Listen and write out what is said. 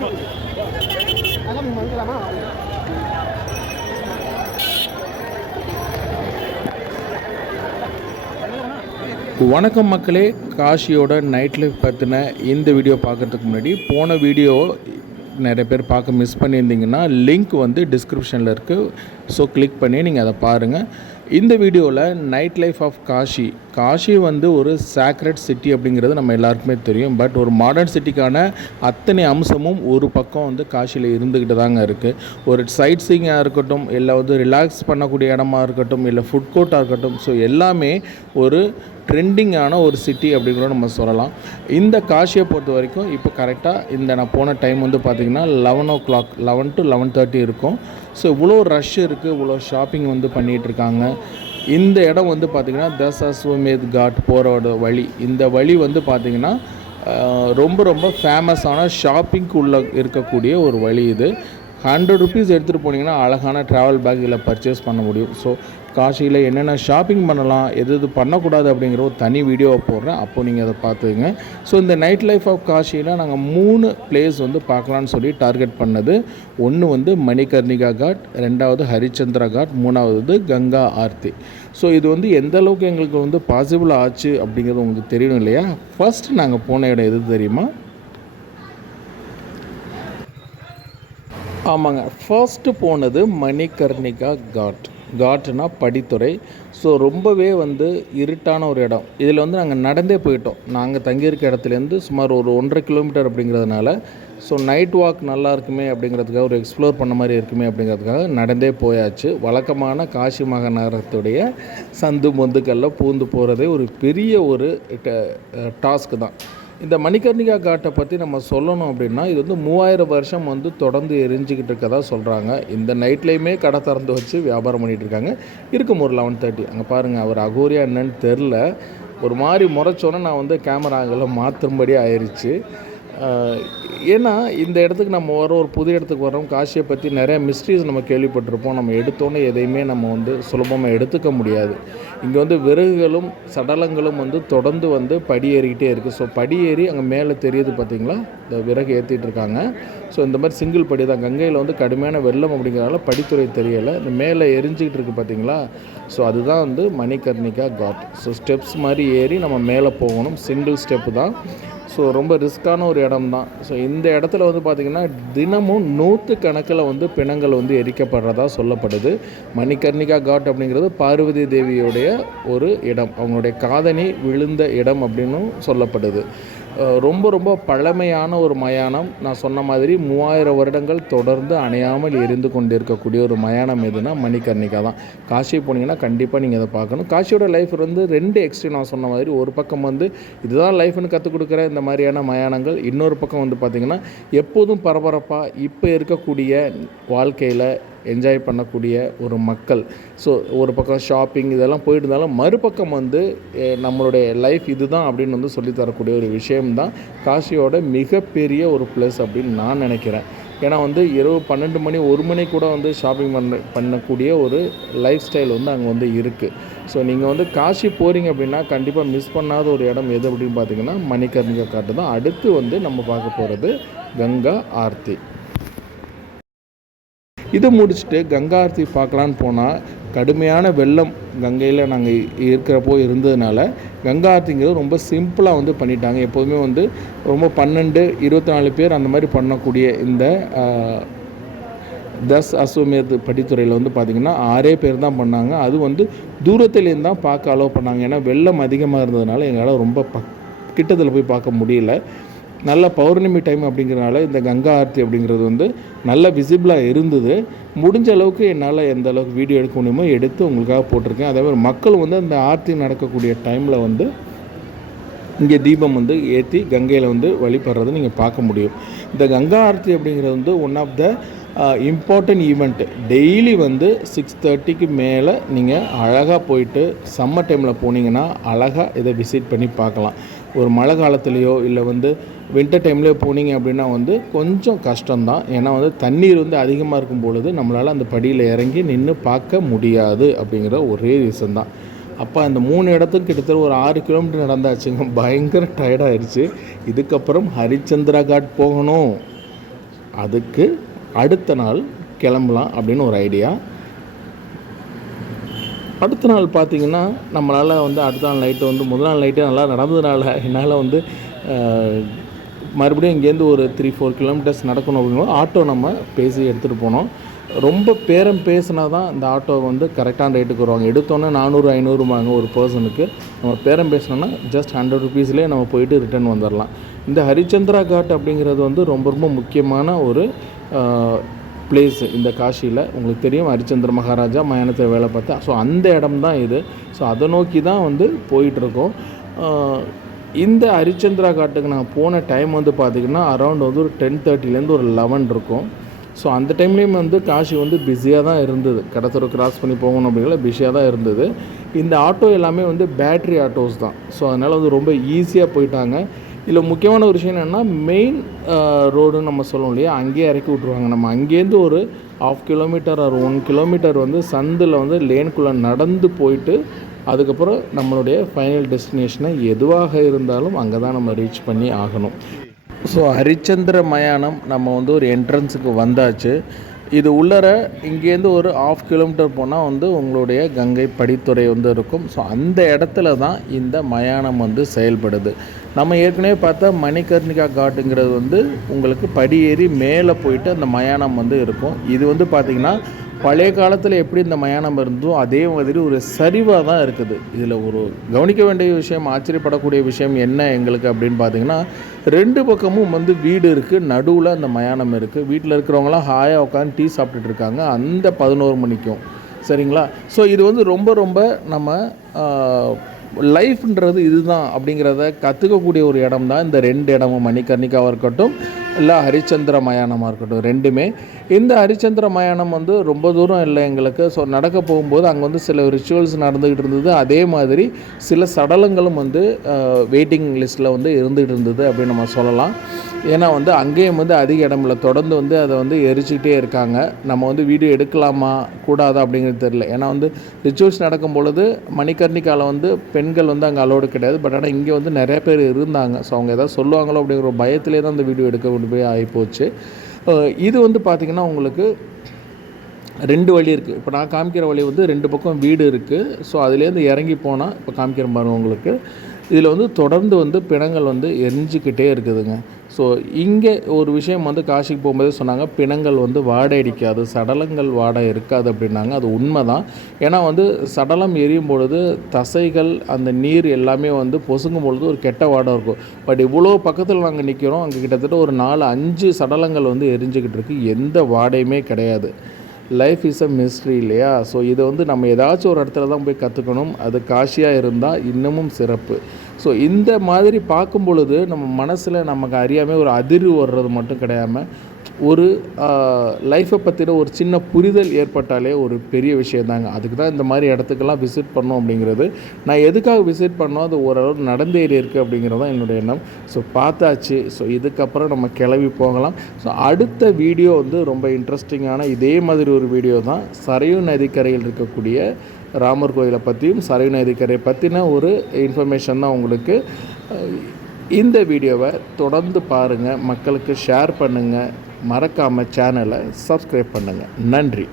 வணக்கம் மக்களே, காஷியோட night life பற்றின இந்த வீடியோ பார்க்குறதுக்கு முன்னாடி போன வீடியோ நிறைய பேர் பார்க்க மிஸ் பண்ணியிருந்தீங்கன்னா லிங்க் வந்து டிஸ்கிரிப்ஷனில் இருக்குது. ஸோ கிளிக் பண்ணி நீங்கள் அதை பாருங்கள். இந்த வீடியோவில் நைட் லைஃப் ஆஃப் காஷி வந்து ஒரு சாக்ரெட் சிட்டி அப்படிங்கிறது நம்ம எல்லாருக்குமே தெரியும். பட் ஒரு மாடர்ன் சிட்டிக்கான அத்தனை அம்சமும் ஒரு பக்கம் வந்து காஷியில் இருந்துக்கிட்டு தாங்க இருக்குது. ஒரு சைட் சீயிங்காக இருக்கட்டும், இல்லை வந்து ரிலாக்ஸ் பண்ணக்கூடிய இடமா இருக்கட்டும், இல்லை ஃபுட் கோர்ட்டாக இருக்கட்டும், ஸோ எல்லாமே ஒரு ட்ரெண்டிங்கான ஒரு சிட்டி அப்படிங்கிற நம்ம சொல்லலாம். இந்த காஷியை பொறுத்த வரைக்கும் இப்போ கரெக்டாக இந்த நான் போன டைம் வந்து பார்த்திங்கன்னா 11 o'clock 11 to 11:30 இருக்கும். ஸோ இவ்வளோ ரஷ் இருக்குது, இவ்வளோ ஷாப்பிங் வந்து பண்ணிகிட்ருக்காங்க. இந்த இடம் வந்து பார்த்திங்கன்னா தஸ் அஸ்வமேத் காட் போகிற வழி. இந்த வழி வந்து பார்த்திங்கன்னா ரொம்ப ரொம்ப ஃபேமஸான ஷாப்பிங்க்கு உள்ளே இருக்கக்கூடிய ஒரு வழி. இது 100 rupees எடுத்துகிட்டு போனீங்கன்னா அழகான ட்ராவல் பேக் இதில் பர்ச்சேஸ் பண்ண முடியும். ஸோ காஷியில் என்னென்ன ஷாப்பிங் பண்ணலாம், எது பண்ணக்கூடாது அப்படிங்கிற ஒரு தனி வீடியோவை போடுறேன், அப்போது நீங்கள் அதை பார்த்துக்குங்க. ஸோ இந்த நைட் லைஃப் ஆஃப் காஷியில் நாங்கள் 3 பிளேஸ் வந்து பார்க்கலான்னு சொல்லி டார்கெட் பண்ணது. ஒன்று வந்து மணிகர்ணிகா காட், 2வது ஹரிச்சந்திரா காட், 3வது கங்கா ஆர்த்தி. ஸோ இது வந்து எந்த அளவுக்கு எங்களுக்கு வந்து பாசிபிள் ஆச்சு அப்படிங்கிறது உங்களுக்கு தெரியணும் இல்லையா? ஃபர்ஸ்ட் நாங்கள் போன இடம் எது தெரியுமா? ஆமாங்க, ஃபர்ஸ்ட்டு போனது மணிகர்ணிகா காட்னா படித்துறை. ஸோ ரொம்பவே வந்து இருட்டான ஒரு இடம். இதில் வந்து நாங்கள் நடந்தே போயிட்டோம். நாங்கள் தங்கியிருக்க இடத்துலேருந்து சுமார் ஒரு 1.5 கிலோமீட்டர் அப்படிங்கிறதுனால, ஸோ நைட் வாக் நல்லா இருக்குமே அப்படிங்கிறதுக்காக, ஒரு எக்ஸ்ப்ளோர் பண்ண மாதிரி இருக்குமே அப்படிங்கிறதுக்காக நடந்தே போயாச்சு. வழக்கமான காஷி மகாநகரத்துடைய சந்து பொந்துக்களில் பூந்து போகிறதே ஒரு பெரிய ஒரு டாஸ்க்கு தான். இந்த மணிகர்ணிகா காட்டை பற்றி நம்ம சொல்லணும் அப்படின்னா, இது வந்து 3000 வருஷம் வந்து தொடர்ந்து எரிஞ்சிக்கிட்டு இருக்கதா சொல்கிறாங்க. இந்த நைட்லேயுமே கடை திறந்து வச்சு வியாபாரம் பண்ணிகிட்ருக்காங்க. இருக்கும் ஒரு 11:30. அங்கே பாருங்கள், அவர் அகோரியா என்னன்னு தெரில, ஒரு மாதிரி முறைச்சோன்னே நான் வந்து கேமரா ஆங்கில் மாற்றும்படி ஆயிடுச்சு. ஏன்னா இந்த இடத்துக்கு நம்ம ஒரு புது இடத்துக்கு வரோம். காஷியை பற்றி நிறைய மிஸ்ட்ரீஸ் நம்ம கேள்விப்பட்டிருப்போம். நம்ம எடுத்தோன்னே எதையுமே நம்ம வந்து சுலபமாக எடுத்துக்க முடியாது. இங்கே வந்து விறகுகளும் சடலங்களும் வந்து தொடர்ந்து வந்து படி ஏறிக்கிட்டே இருக்குது. ஸோ படி ஏறி அங்கே மேலே தெரியுது பார்த்திங்களா, இந்த விறகு ஏற்றிட்டு இருக்காங்க. ஸோ இந்த மாதிரி சிங்கிள் படி தான். கங்கையில் வந்து கடுமையான வெள்ளம் அப்படிங்கிறதால படித்துறை தெரியலை. இந்த மேலே எரிஞ்சிக்கிட்டு இருக்குது பார்த்திங்களா. ஸோ அதுதான் வந்து மணிகர்ணிகா காட். ஸோ ஸ்டெப்ஸ் மாதிரி ஏறி நம்ம மேலே போகணும். சிங்கிள் ஸ்டெப்பு தான். ஸோ ரொம்ப ரிஸ்க்கான ஒரு இடம் தான். ஸோ இந்த இடத்துல வந்து பார்த்திங்கன்னா தினமும் 100 கணக்கில் வந்து பிணங்கள் வந்து எரிக்கப்படுறதா சொல்லப்படுது. மணிகர்ணிகா காட் அப்படிங்கிறது பார்வதி தேவியோடைய ஒரு இடம், அவங்களுடைய காதணி விழுந்த இடம் அப்படின்னும் சொல்லப்படுது. ரொம்ப ரொம்ப பழமையான ஒரு மயானம். நான் சொன்ன மாதிரி 3000 வருடங்கள் தொடர்ந்து அணையாமல் எரிந்து கொண்டு இருக்கக்கூடிய ஒரு மயானம் எதுனா மணிகர்ணிகா தான். காஷி போனீங்கன்னா கண்டிப்பாக நீங்கள் அதை பார்க்கணும். காஷியோட லைஃப் வந்து 2 எக்ஸ்ட்ரீம். நான் சொன்ன மாதிரி ஒரு பக்கம் வந்து இதுதான் லைஃப்னு கற்றுக் கொடுக்குற இந்த மாதிரியான மயானங்கள், இன்னொரு பக்கம் வந்து பார்த்திங்கன்னா எப்போதும் பரபரப்பாக இப்போ இருக்கக்கூடிய வாழ்க்கையில் என்ஜாய் பண்ணக்கூடிய ஒரு மக்கள். ஸோ ஒரு பக்கம் ஷாப்பிங் இதெல்லாம் போயிட்டு இருந்தாலும், மறுபக்கம் வந்து நம்மளுடைய லைஃப் இதுதான் அப்படின்னு வந்து சொல்லித்தரக்கூடிய ஒரு விஷயம்தான் காஷியோட மிகப்பெரிய ஒரு ப்ளஸ் அப்படின்னு நான் நினைக்கிறேன். ஏன்னா வந்து இரவு 12 மணி 1 மணி கூட வந்து ஷாப்பிங் பண்ணக்கூடிய ஒரு லைஃப் ஸ்டைல் வந்து அங்கே வந்து இருக்குது. ஸோ நீங்கள் வந்து காஷி போகிறீங்க அப்படின்னா கண்டிப்பாக மிஸ் பண்ணாத ஒரு இடம் எது அப்படின்னு பார்த்திங்கன்னா மணிகர்ணிகா காட்டு தான். அடுத்து வந்து நம்ம பார்க்க போகிறது கங்கா ஆர்த்தி. இதை முடிச்சுட்டு கங்கா ஆர்த்தி பார்க்கலான்னு போனால் கடுமையான வெள்ளம் கங்கையில் நாங்கள் இருக்கிறப்போ இருந்ததுனால கங்கா ஆர்த்திங்கிறது ரொம்ப சிம்பிளாக வந்து பண்ணிட்டாங்க. எப்போதுமே வந்து ரொம்ப 12-24 பேர் அந்த மாதிரி பண்ணக்கூடிய இந்த தஸ் அஸ்வமேத் படித்துறையில் வந்து பார்த்திங்கன்னா 6 பேர் தான் பண்ணாங்க. அது வந்து தூரத்துலேருந்து தான் பார்க்க அலோவ் பண்ணாங்க. ஏன்னா வெள்ளம் அதிகமாக இருந்ததுனால எங்களால் ரொம்ப கிட்டத்தில் போய் பார்க்க முடியல. நல்ல பௌர்ணமி டைம் அப்படிங்கிறனால இந்த கங்கா ஆர்த்தி அப்படிங்கிறது வந்து நல்ல விசிபிளாக இருந்தது. முடிஞ்ச அளவுக்கு என்னால் எந்த அளவுக்கு வீடியோ எடுக்க முடியுமோ எடுத்து உங்களுக்காக போட்டிருக்கேன். அதே மாதிரி மக்கள் வந்து அந்த ஆர்த்தி நடக்கக்கூடிய டைமில் வந்து இங்கே தீபம் வந்து ஏற்றி கங்கையில் வந்து வழிபடுறதை நீங்கள் பார்க்க முடியும். இந்த கங்கா ஆர்த்தி அப்படிங்கிறது வந்து one of the important event. Daily வந்து 6:30க்கு மேலே நீங்கள் அழகாக போயிட்டு சம்மர் டைமில் போனீங்கன்னா அழகாக இதை விசிட் பண்ணி பார்க்கலாம். ஒரு மழை காலத்துலேயோ இல்லை வந்து வின்டர் டைம்லேயோ போனீங்க அப்படின்னா வந்து கொஞ்சம் கஷ்டம்தான். ஏன்னா வந்து தண்ணீர் வந்து அதிகமாக இருக்கும் பொழுது நம்மளால் அந்த படியில் இறங்கி நின்று பார்க்க முடியாது அப்படிங்கிற ஒரே ரீசன் தான். அப்போ அந்த 3 இடத்துக்கு கிட்டத்தட்ட ஒரு 6 கிலோமீட்டர் நடந்தாச்சுங்க. பயங்கர டயர்டாகிடுச்சு. இதுக்கப்புறம் ஹரிச்சந்திரா காட் போகணும். அதுக்கு அடுத்த நாள் கிளம்பலாம் அப்படின்னு ஒரு ஐடியா. அடுத்த நாள் பார்த்திங்கன்னா நம்மளால் வந்து அடுத்த நாள் நைட்டு வந்து முதல் நாள் நைட்டே நல்லா நடந்ததுனால என்னால் வந்து மறுபடியும் இங்கேருந்து ஒரு 3-4 கிலோமீட்டர்ஸ் நடக்கணும் அப்படின்னா ஆட்டோ நம்ம பேசி எடுத்துகிட்டு போனோம். ரொம்ப பேரம் பேசினா தான் இந்த ஆட்டோ வந்து கரெக்டான ரேட்டுக்கு வருவாங்க. எடுத்தோன்னே 400-500 ஒரு பர்சனுக்கு. நம்ம பேரம் பேசினோன்னா ஜஸ்ட் 100 ருபீஸ்லேயே நம்ம போயிட்டு ரிட்டர்ன் வந்துடலாம். இந்த ஹரிச்சந்திரா காட் அப்படிங்கிறது வந்து ரொம்ப ரொம்ப முக்கியமான ஒரு பிளேஸு இந்த காஷியில். உங்களுக்கு தெரியும், ஹரிச்சந்திர மகாராஜா மயானத்தில் வேலை பார்த்தா. ஸோ அந்த இடம் தான் இது. ஸோ அதை நோக்கி தான் வந்து போயிட்டுருக்கோம். இந்த ஹரிச்சந்திரா காட்டுக்கு நான் போன டைம் வந்து பார்த்திங்கன்னா அரௌண்ட் வந்து ஒரு 10:30லேருந்து ஒரு 11 இருக்கும். ஸோ அந்த டைம்லேயும் வந்து காஷி வந்து பிஸியாக தான் இருந்தது. கடத்தூர் கிராஸ் பண்ணி போகணும் அப்படிங்கிற பிஸியாக தான் இருந்தது. இந்த ஆட்டோ எல்லாமே வந்து பேட்ரி ஆட்டோஸ் தான். ஸோ அதனால் வந்து ரொம்ப ஈஸியாக போயிட்டாங்க. இதில் முக்கியமான ஒரு விஷயம் என்னென்னா, மெயின் ரோடுன்னு நம்ம சொல்லுவோம் இல்லையா, அங்கேயே இறக்கி விட்ருவாங்க. நம்ம அங்கேருந்து ஒரு 1/2 கிலோமீட்டர் ஒரு 1 கிலோமீட்டர் வந்து சந்தில் வந்து லேனுக்குள்ளே நடந்து போயிட்டு அதுக்கப்புறம் நம்மளுடைய ஃபைனல் டெஸ்டினேஷனை எதுவாக இருந்தாலும் அங்கே தான் நம்ம ரீச் பண்ணி ஆகணும். ஸோ ஹரிச்சந்திர மயானம் நம்ம வந்து ஒரு என்ட்ரன்ஸுக்கு வந்தாச்சு. இது உள்ளர இங்கேருந்து ஒரு 1/2 கிலோமீட்டர் போனால் வந்து உங்களுடைய கங்கை படித்துறை வந்து இருக்கும். ஸோ அந்த இடத்துல தான் இந்த மயானம் வந்து செயல்படுது. நம்ம ஏற்கனவே பார்த்தா மணிகர்ணிகா காட்டுங்கிறது வந்து உங்களுக்கு படியேறி மேலே போயிட்டு அந்த மயானம் வந்து இருக்கும். இது வந்து பார்த்திங்கன்னா பழைய காலத்தில் எப்படி இந்த மயானம் இருந்தோ அதே மாதிரி ஒரு சரிவாக தான் இருக்குது. இதில் ஒரு கவனிக்க வேண்டிய விஷயம், ஆச்சரியப்படக்கூடிய விஷயம் என்ன எங்களுக்கு அப்படின்னு பார்த்திங்கன்னா, 2 பக்கமும் வந்து வீடு இருக்குது, நடுவில் அந்த மயானம் இருக்குது. வீட்டில் இருக்கிறவங்களாம் ஹாயாக உட்காந்து டீ சாப்பிட்டுட்டு இருக்காங்க அந்த 11 மணிக்கும். சரிங்களா? ஸோ இது வந்து ரொம்ப ரொம்ப நம்ம லைஃப்ன்றது இதுதான் அப்படிங்கிறத கற்றுக்கக்கூடிய ஒரு இடம் தான் இந்த 2 இடமும், மணிகர்ணிகாவாக இருக்கட்டும் இல்லை ஹரிச்சந்திர மயானமாக இருக்கட்டும், ரெண்டுமே. இந்த ஹரிச்சந்திர மயானம் வந்து ரொம்ப தூரம் இல்லை எங்களுக்கு. ஸோ நடக்க போகும்போது அங்கே வந்து சில ரிச்சுவல்ஸ் நடந்துக்கிட்டு இருந்தது. அதே மாதிரி சில சடலங்களும் வந்து வெயிட்டிங் லிஸ்ட்டில் வந்து இருந்துகிட்டு இருந்தது அப்படின்னு நம்ம சொல்லலாம். ஏன்னா வந்து அங்கேயும் வந்து அதிக இடமில்ல, தொடர்ந்து வந்து அதை வந்து எரிச்சிக்கிட்டே இருக்காங்க. நம்ம வந்து வீடியோ எடுக்கலாமா கூடாதா அப்படிங்கிறது தெரியல. ஏன்னா வந்து ரிச்சுவல்ஸ் நடக்கும் பொழுது மணிகர்ணிகாவில் வந்து பெண்கள் வந்து அங்கே அலோடு கிடையாது. பட் ஆனால் இங்கே வந்து நிறைய பேர் இருந்தாங்க. ஸோ அவங்க எதாவது சொல்லுவாங்களோ அப்படிங்கிற ஒரு பயத்திலே தான் அந்த வீடியோ எடுக்க கொண்டு போய் ஆகிப்போச்சு. இது வந்து பார்த்திங்கன்னா உங்களுக்கு 2 வழி இருக்குது. இப்போ நான் காமிக்கிற வழி வந்து 2 பக்கம் வீடு இருக்குது. ஸோ அதுலேருந்து இறங்கி போனால் இப்போ காமிக்கிற பாருங்க உங்களுக்கு. இதில் வந்து தொடர்ந்து வந்து பிணங்கள் வந்து எரிஞ்சிக்கிட்டே இருக்குதுங்க. ஸோ இங்கே ஒரு விஷயம் வந்து காசிக்கு போகும்போதே சொன்னாங்க, பிணங்கள் வந்து வாடை அடிக்காது, சடலங்கள் வாடை இருக்காது அப்படின்னாங்க. அது உண்மை தான். ஏன்னா வந்து சடலம் எரியும் பொழுது தசைகள் அந்த நீர் எல்லாமே வந்து பொசுங்கும் பொழுது ஒரு கெட்ட வாடை இருக்கும். பட் இவ்வளோ பக்கத்தில் நாங்கள் நிற்கிறோம், அங்கே கிட்டத்தட்ட ஒரு 4-5 சடலங்கள் வந்து எரிஞ்சிக்கிட்டு இருக்குது. எந்த வாடையுமே கிடையாது. லைஃப் இஸ் அ மிஸ்ட்ரி இல்லையா? ஸோ இதை வந்து நம்ம ஏதாச்சும் ஒரு இடத்துல தான் போய் கற்றுக்கணும். அது காசியாக இருந்தால் இன்னமும் சிறப்பு. ஸோ இந்த மாதிரி பார்க்கும் பொழுது நம்ம மனசில் நமக்கு அறியாமல் ஒரு அதிர்வு வர்றது மட்டும் கிடையாமல் ஒரு லைஃப்பை பற்றின ஒரு சின்ன புரிதல் ஏற்பட்டாலே ஒரு பெரிய விஷயந்தாங்க. அதுக்கு தான் இந்த மாதிரி இடத்துக்கெல்லாம் விசிட் பண்ணோம் அப்படிங்கிறது. நான் எதுக்காக விசிட் பண்ணோம், அது ஓரளவு நடந்தேறி இருக்குது அப்படிங்கிறது தான் என்னுடைய எண்ணம். ஸோ பார்த்தாச்சு. ஸோ இதுக்கப்புறம் நம்ம கிளம்பி போகலாம். ஸோ அடுத்த வீடியோ வந்து ரொம்ப இன்ட்ரெஸ்டிங்கான இதே மாதிரி ஒரு வீடியோ தான். சரையு நதிக்கரையில் இருக்கக்கூடிய ராமர் கோயிலை பற்றியும் சரையு நதிக்கரையை பற்றின ஒரு இன்ஃபர்மேஷன் தான் உங்களுக்கு. இந்த வீடியோவை தொடர்ந்து பாருங்கள், மக்களுக்கு ஷேர் பண்ணுங்கள், மறக்காமல் சேனலை சப்ஸ்கிரைப் பண்ணுங்கள். நன்றி.